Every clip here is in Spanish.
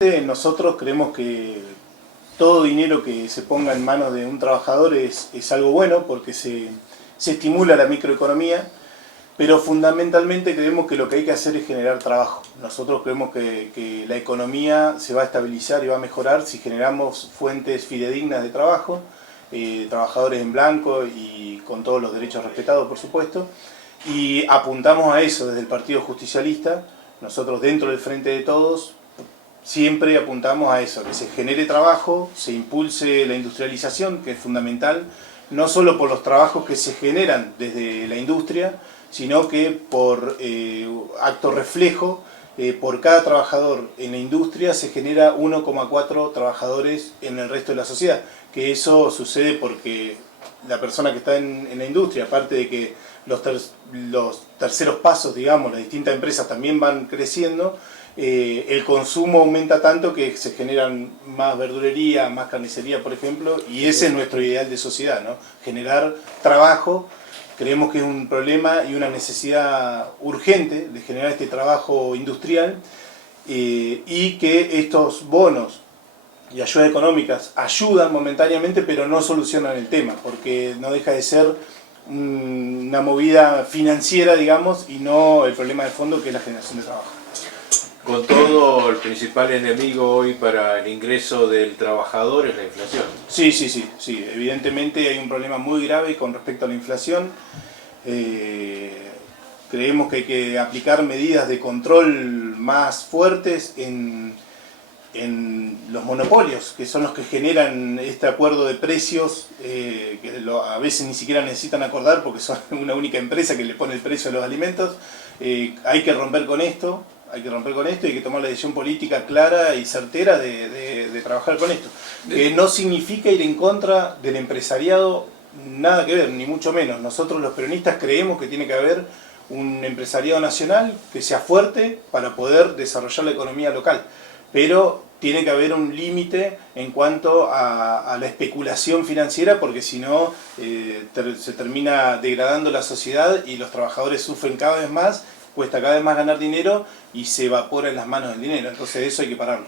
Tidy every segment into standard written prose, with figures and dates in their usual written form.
Nosotros creemos que todo dinero que se ponga en manos de un trabajador es algo bueno porque se estimula la microeconomía, pero fundamentalmente creemos que lo que hay que hacer es generar trabajo. Nosotros creemos que la economía se va a estabilizar y va a mejorar si generamos fuentes fidedignas de trabajo, trabajadores en blanco y con todos los derechos respetados, por supuesto, y apuntamos a eso desde el Partido Justicialista. Nosotros dentro del Frente de Todos siempre apuntamos a eso, que se genere trabajo, se impulse la industrialización, que es fundamental, no solo por los trabajos que se generan desde la industria, sino que por acto reflejo, por cada trabajador en la industria se genera 1,4 trabajadores en el resto de la sociedad, que eso sucede porque la persona que está en la industria, aparte de que los terceros pasos, digamos, las distintas empresas también van creciendo, el consumo aumenta tanto que se generan más verdulería, más carnicería, por ejemplo, y ese es nuestro ideal de sociedad, ¿no? Generar trabajo. Creemos que es un problema y una necesidad urgente de generar este trabajo industrial y que estos bonos y ayudas económicas ayudan momentáneamente, pero no solucionan el tema, porque no deja de ser una movida financiera, digamos, y no el problema de fondo que es la generación de trabajo. Con todo, el principal enemigo hoy para el ingreso del trabajador es la inflación. Sí, evidentemente hay un problema muy grave con respecto a la inflación. Creemos que hay que aplicar medidas de control más fuertes en los monopolios, que son los que generan este acuerdo de precios, que a veces ni siquiera necesitan acordar porque son una única empresa que le pone el precio a los alimentos. Hay que romper con esto. Hay que tomar la decisión política clara y certera de trabajar con esto. Que no significa ir en contra del empresariado, nada que ver, ni mucho menos. Nosotros los peronistas creemos que tiene que haber un empresariado nacional que sea fuerte para poder desarrollar la economía local. Pero tiene que haber un límite en cuanto a la especulación financiera, porque si no se termina degradando la sociedad y los trabajadores sufren cada vez más, cuesta cada vez más ganar dinero y se evapora en las manos del dinero. Entonces eso hay que pararlo.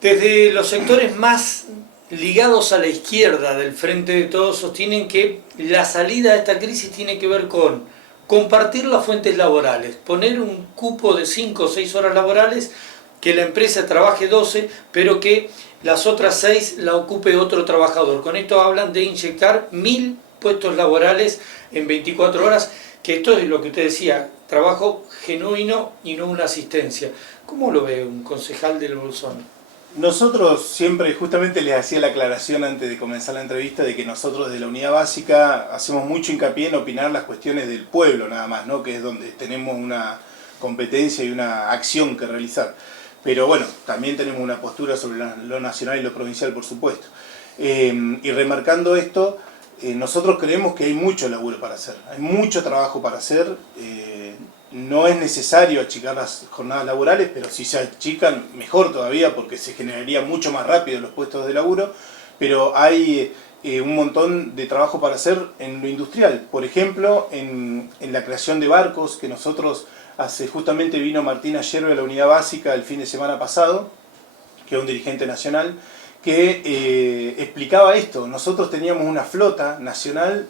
Desde los sectores más ligados a la izquierda del Frente de Todos sostienen que la salida de esta crisis tiene que ver con compartir las fuentes laborales, poner un cupo de 5 o 6 horas laborales, que la empresa trabaje 12, pero que las otras 6 la ocupe otro trabajador. Con esto hablan de inyectar 1000 puestos laborales en 24 horas, que esto es lo que usted decía, trabajo genuino y no una asistencia. ¿Cómo lo ve un concejal del Bolsón? Nosotros siempre, justamente les hacía la aclaración antes de comenzar la entrevista, de que nosotros desde la unidad básica hacemos mucho hincapié en opinar las cuestiones del pueblo nada más, ¿no? Que es donde tenemos una competencia y una acción que realizar. Pero bueno, también tenemos una postura sobre lo nacional y lo provincial, por supuesto. Y remarcando esto, nosotros creemos que hay mucho laburo para hacer, hay mucho trabajo para hacer. No es necesario achicar las jornadas laborales, pero si se achican, mejor todavía, porque se generaría mucho más rápido los puestos de laburo. Pero hay un montón de trabajo para hacer en lo industrial. Por ejemplo, en la creación de barcos, que nosotros justamente vino Martín Ayerbe a la unidad básica el fin de semana pasado, que es un dirigente nacional, que explicaba esto. Nosotros teníamos una flota nacional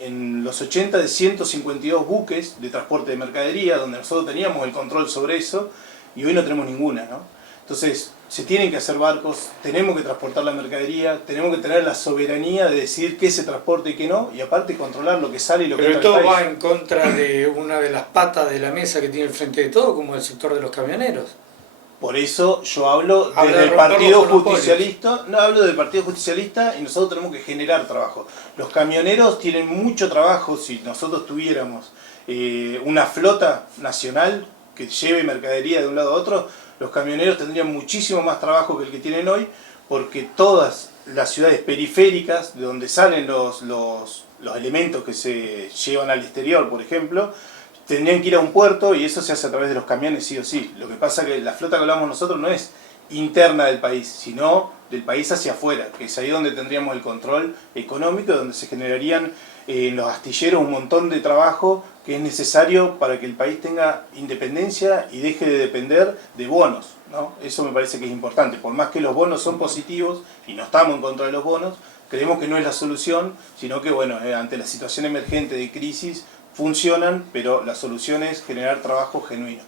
en los 80 de 152 buques de transporte de mercadería, donde nosotros teníamos el control sobre eso, y hoy no tenemos ninguna, ¿no? Entonces, se tienen que hacer barcos, tenemos que transportar la mercadería, tenemos que tener la soberanía de decidir qué se transporta y qué no, y aparte controlar lo que sale y lo que entra Pero al esto país. va en contra de una de las patas de la mesa que tiene el Frente de Todos, como el sector de los camioneros. Por eso yo hablo Habla desde de el romper Partido los monopolios. Justicialista, no hablo del Partido Justicialista, y nosotros tenemos que generar trabajo. Los camioneros tienen mucho trabajo. Si nosotros tuviéramos una flota nacional que lleve mercadería de un lado a otro, los camioneros tendrían muchísimo más trabajo que el que tienen hoy, porque todas las ciudades periféricas, de donde salen los elementos que se llevan al exterior, por ejemplo, tendrían que ir a un puerto, y eso se hace a través de los camiones sí o sí. Lo que pasa es que la flota que hablamos nosotros no es interna del país, sino del país hacia afuera, que es ahí donde tendríamos el control económico, donde se generarían en los astilleros un montón de trabajo que es necesario para que el país tenga independencia y deje de depender de bonos, ¿no? Eso me parece que es importante. Por más que los bonos son positivos y no estamos en contra de los bonos, creemos que no es la solución, sino que bueno, ante la situación emergente de crisis funcionan, pero la solución es generar trabajo genuino.